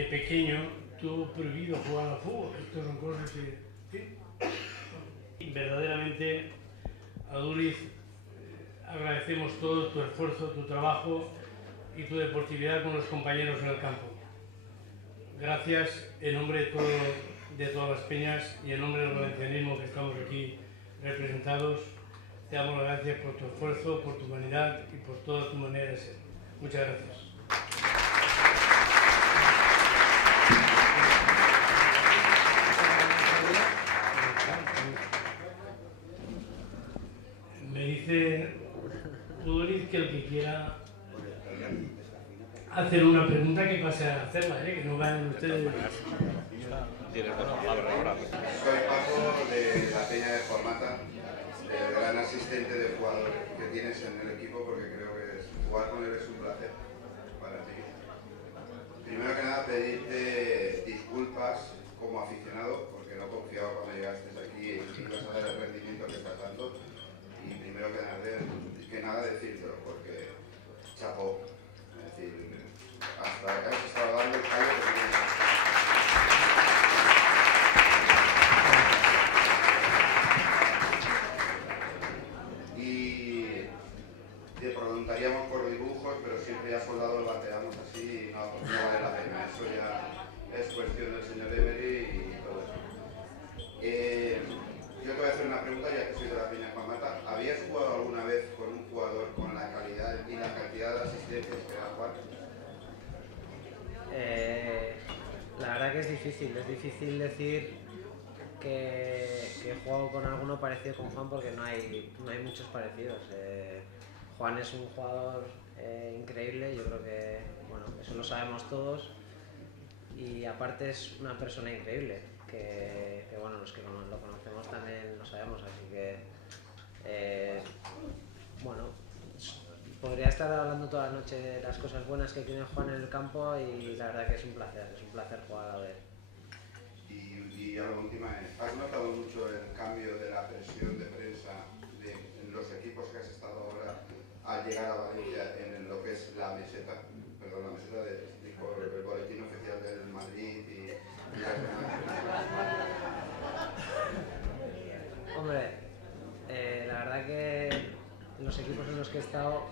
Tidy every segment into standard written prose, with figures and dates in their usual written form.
de pequeño tuvo prohibido jugar al fútbol. Estas son cosas que... ¿sí? Y verdaderamente, Aduriz, agradecemos todo tu esfuerzo, tu trabajo y tu deportividad con los compañeros en el campo. Gracias en nombre de todas las peñas y en nombre del valencianismo que estamos aquí representados. Te damos las gracias por tu esfuerzo, por tu humanidad y por toda tu manera de ser. Muchas gracias. Me dice Aduriz que el que quiera hacer una pregunta que pase a hacerla, que no vayan ustedes. Soy Paco de la Peña de Formata, el gran asistente de jugador que tienes en el equipo, porque creo que jugar con él es un placer para ti. Primero que nada, pedirte disculpas como aficionado, porque no confiaba cuando llegaste aquí y ibas a dar el rendimiento que estás dando. Y primero que nada decírtelo, porque chapó. Es decir, hasta que has estado dando el callo que tienes. Y te preguntaríamos por dibujos, pero siempre ya soldados bateamos así y no vale la pena. Eso ya es cuestión del señor Emery y todo eso. Yo te voy a hacer una pregunta, ya que soy de la Peña Juan Mata. ¿Habías jugado alguna vez con un jugador con la calidad y la cantidad de asistencias que era Juan? La verdad que es difícil decir que he jugado con alguno parecido con Juan, porque no hay muchos parecidos. Juan es un jugador increíble, yo creo que bueno, eso lo sabemos todos, y aparte es una persona increíble, que bueno, los que lo conocemos también lo sabemos, así que bueno, podría estar hablando toda la noche de las cosas buenas que tiene Juan en el campo, y la verdad que es un placer jugar a ver. Y a la última es, ¿has notado mucho el cambio de la presión de prensa en los equipos que has estado ahora al llegar a Valencia en lo que es la meseta? Perdón, la meseta el boletín oficial del Madrid y Hombre, la verdad que en los equipos en los que he estado,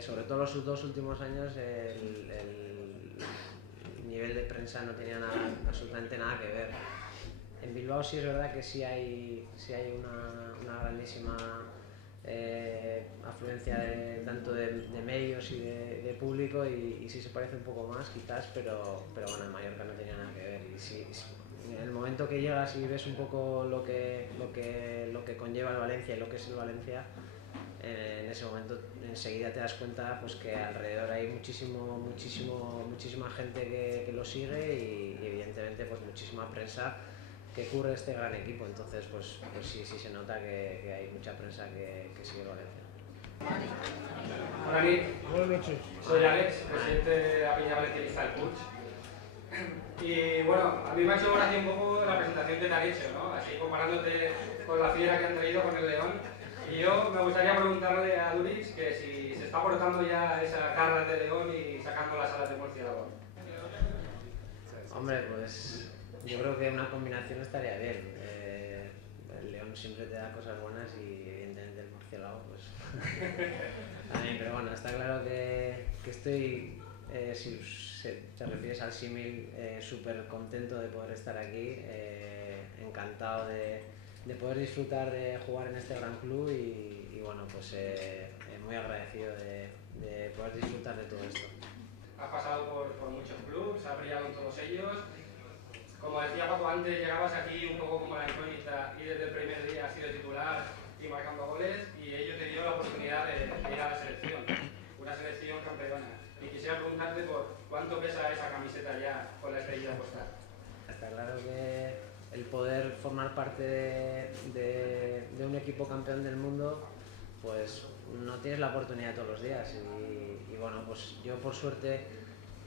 sobre todo los dos últimos años, el nivel de prensa no tenía absolutamente nada que ver. En Bilbao sí es verdad que sí hay una grandísima afluencia tanto de medios y de público, y sí se parece un poco más quizás, pero bueno, en Mallorca no tenía nada que ver. Y en el momento que llegas y ves un poco lo que conlleva el Valencia y lo que es el Valencia, en ese momento enseguida te das cuenta pues que alrededor hay muchísima gente que lo sigue, y evidentemente pues muchísima prensa que cubre este gran equipo. Entonces pues sí se nota que hay mucha prensa que sigue el Valencia. Hola, Nick. Buenas noches. Soy Alex, presidente de la Peña Valencianista del Puig. Y bueno, a mí me ha hecho gracia un poco la presentación que te han hecho, ¿no? Así comparándote con la fiera que han traído con el León. Y yo me gustaría preguntarle a Aduriz que si se está portando ya esas garras de León y sacando las alas de murciélago. Hombre, pues yo creo que una combinación estaría bien. El León siempre te da cosas buenas y evidentemente el murciélago pues también, pero bueno, está claro que estoy, si te refieres al símil, súper contento de poder estar aquí, encantado de poder disfrutar de jugar en este gran club, y bueno, pues muy agradecido de poder disfrutar de todo esto. Has pasado por muchos clubes, has brillado en todos ellos. Como decía Paco antes, llegabas aquí un poco como la incógnita y desde el primer día has sido titular y marcando goles, y ello te dio la oportunidad de ir a la selección, una selección campeona. Y quisiera preguntarte por cuánto pesa esa camiseta ya con la estrella puesta. Está claro que el poder formar parte de un equipo campeón del mundo, pues no tienes la oportunidad todos los días, y bueno, pues yo por suerte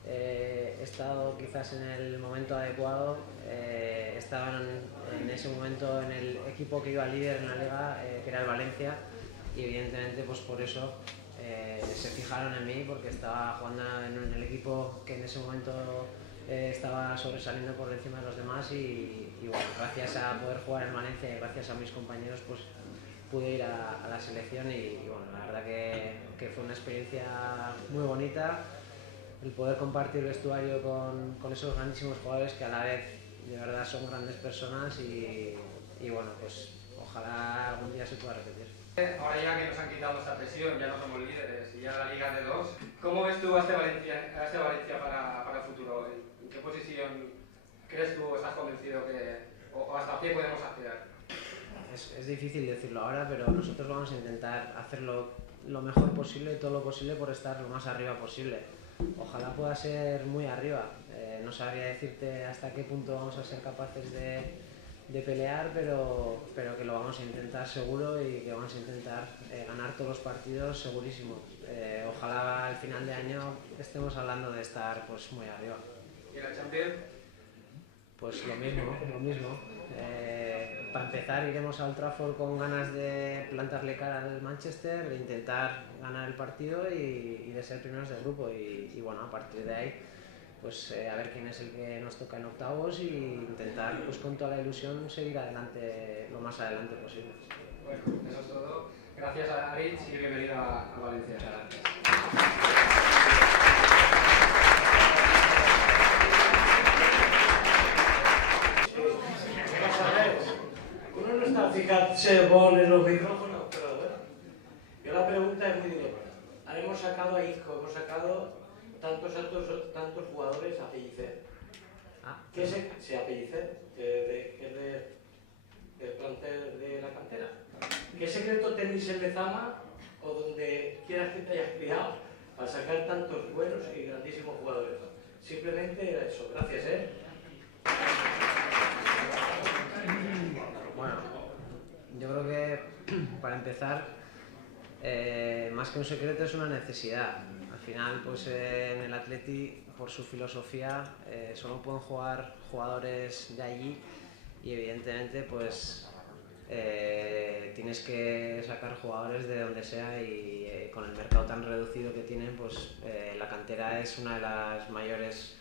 he estado quizás en el momento adecuado, estaba en ese momento en el equipo que iba líder en la liga, que era el Valencia, y evidentemente pues por eso se fijaron en mí porque estaba jugando en el equipo que en ese momento estaba sobresaliendo por encima de los demás y bueno, gracias a poder jugar en Valencia y gracias a mis compañeros pues pude ir a la selección y bueno, la verdad que fue una experiencia muy bonita el poder compartir vestuario con esos grandísimos jugadores que a la vez de verdad son grandes personas y bueno, pues ojalá algún día se pueda repetir. Ahora ya que nos han quitado esta presión, ya no somos líderes y ya la liga es de dos, ¿cómo ves tú a este Valencia para el futuro? ¿En qué posición crees tú, estás convencido o hasta qué podemos acceder? Es difícil decirlo ahora, pero nosotros vamos a intentar hacerlo lo mejor posible, todo lo posible por estar lo más arriba posible. Ojalá pueda ser muy arriba. No sabría decirte hasta qué punto vamos a ser capaces de pelear, pero que lo vamos a intentar seguro y que vamos a intentar ganar todos los partidos segurísimo. Ojalá al final de año estemos hablando de estar pues muy arriba. ¿Y la Champions? Pues lo mismo. Para empezar iremos a Old Trafford con ganas de plantarle cara al Manchester, de intentar ganar el partido y de ser primeros del grupo y bueno, a partir de ahí pues a ver quién es el que nos toca en octavos y intentar pues con toda la ilusión seguir adelante lo más adelante posible. Bueno, eso es todo. Gracias a Rich y bienvenido a Valencia. Muchas gracias. Uno no está fijarse bon en los micrófonos, pero bueno. Yo la pregunta es muy directa. Ahora hemos sacado a Isco, hemos sacado tantos jugadores a Pellicer. ¿Qué se a Pellicer? Que es del plantel de la cantera. ¿Qué secreto tenéis en Lezama o donde quieras que te hayas criado para sacar tantos buenos y grandísimos jugadores? Simplemente era eso. Gracias, Bueno, yo creo que para empezar, más que un secreto es una necesidad. Al final, pues en el Atleti, por su filosofía, solo pueden jugar jugadores de allí y evidentemente, pues tienes que sacar jugadores de donde sea y con el mercado tan reducido que tienen, pues la cantera es una de las mayores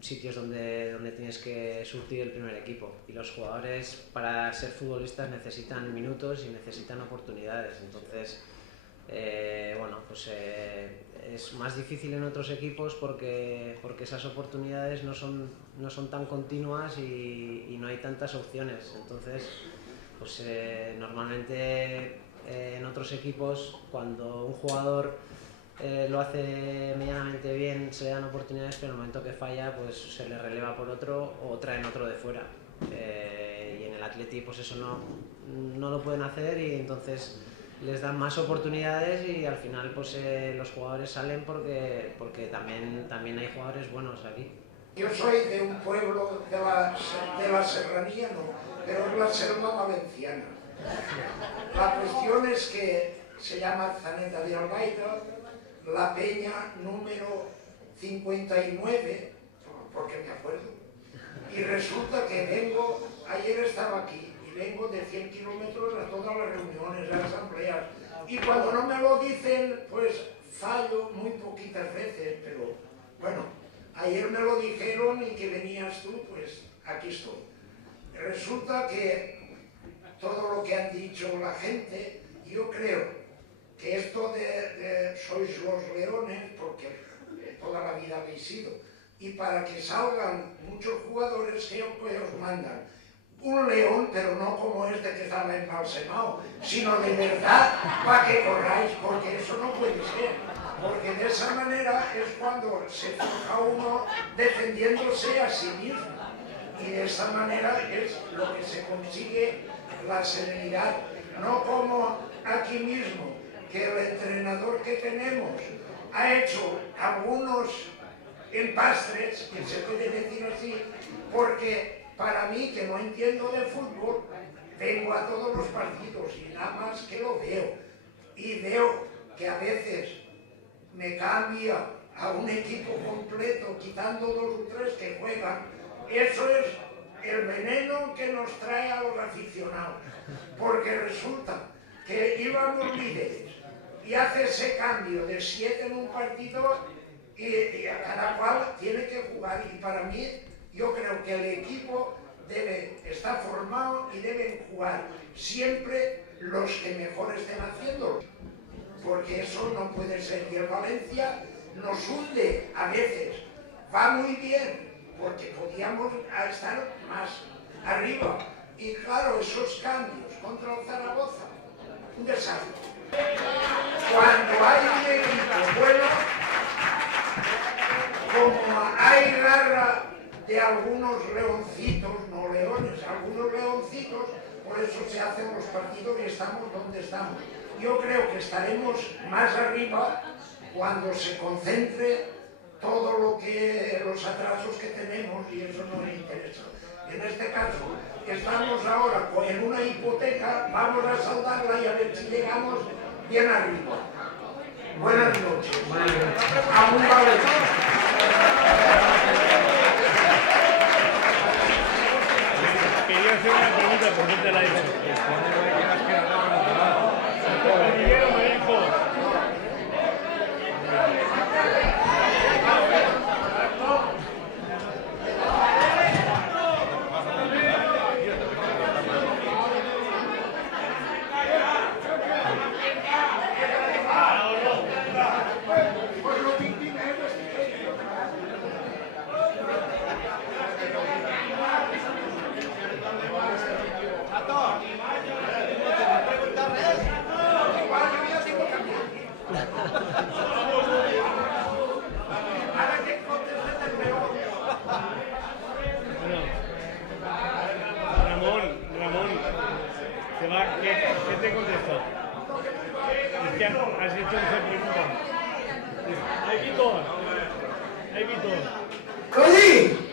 sitios donde tienes que surtir el primer equipo y los jugadores para ser futbolistas necesitan minutos y necesitan oportunidades, entonces bueno, pues es más difícil en otros equipos porque esas oportunidades no son tan continuas y no hay tantas opciones, entonces pues normalmente en otros equipos cuando un jugador lo hace medianamente bien, se le dan oportunidades, pero en el momento que falla pues se le releva por otro o traen otro de fuera. Y en el Atleti pues eso no lo pueden hacer y entonces les dan más oportunidades y al final pues los jugadores salen porque también hay jugadores buenos aquí. Yo soy de un pueblo de la serranía, no, pero es la selva valenciana. La cuestión es que se llama Zaneta de Albaida, la peña número 59, porque me acuerdo, y resulta que ayer estaba aquí, y vengo de 100 kilómetros a todas las reuniones, a las asambleas, y cuando no me lo dicen, pues fallo muy poquitas veces, pero bueno, ayer me lo dijeron y que venías tú, pues aquí estoy. Resulta que todo lo que han dicho la gente, yo creo que esto de sois los leones, porque toda la vida habéis sido, y para que salgan muchos jugadores que os mandan un león, pero no como este que estaba embalsamado, sino de verdad para que corráis, porque eso no puede ser, porque de esa manera es cuando se forja uno defendiéndose a sí mismo, y de esa manera es lo que se consigue la serenidad, no como aquí mismo, que el entrenador que tenemos ha hecho algunos empastres, que se puede decir así, porque para mí, que no entiendo de fútbol, vengo a todos los partidos y nada más que lo veo. Y veo que a veces me cambia a un equipo completo, quitando 2 o 3 que juegan. Eso es el veneno que nos trae a los aficionados, porque resulta que íbamos líderes y hace ese cambio de 7 en un partido y a cada cual tiene que jugar. Y para mí, yo creo que el equipo debe estar formado y deben jugar siempre los que mejor estén haciendo, porque eso no puede ser. Y el Valencia nos hunde a veces, va muy bien, porque podíamos estar más arriba. Y claro, esos cambios contra el Zaragoza, un desastre. Cuando hay un equipo bueno, como hay garra de algunos leoncitos, no leones, algunos leoncitos, por eso se hacen los partidos y estamos donde estamos. Yo creo que estaremos más arriba cuando se concentre todo lo que, los atrasos que tenemos, y eso no me interesa. En este caso, estamos ahora en una hipoteca, vamos a saldarla y a ver si llegamos bien arriba. Buenas noches. A un Valencia. Quería hacer una pregunta, ¿por qué te la he hecho? ¿Qué te contestó? Es que has hecho 11 preguntas. ¡Ay, Víctor! ¡Ay, Víctor! ¡Cody!